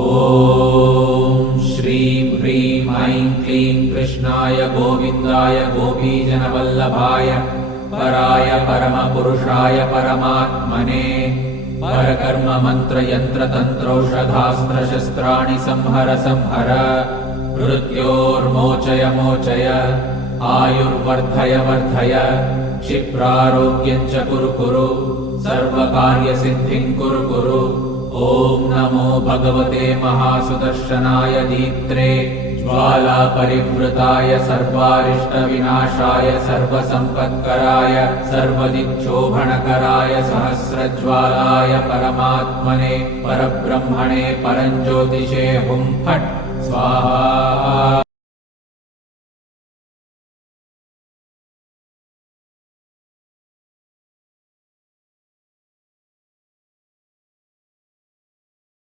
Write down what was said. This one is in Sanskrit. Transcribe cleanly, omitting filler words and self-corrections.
ॐ श्रीं ह्रीं ऐं क्लीं कृष्णाय गोविन्दाय गोपीजनवल्लभाय पराय परमपुरुषाय परमात्मने परकर्म मंत्र यंत्र तंत्रौषधास्त्र शस्त्राणि संहर संहर मृत्योर्मोचय मोचय आयुर्वर्धय वर्धय क्षिप्रारोग्यं च कुरु कुरु सर्वकार्यसिद्धिं कुरु कुरु। ॐ नमो भगवते महासुदर्शनाय दीप्त्रे ज्वालापरिवृताय सर्वारिष्टविनाशाय सर्वसम्पत्कराय सर्वदिक्शोभनकराय सहस्रज्वालाय परमात्मने परब्रह्मणे परञ्ज्योतिषे हुं फट् स्वाहा।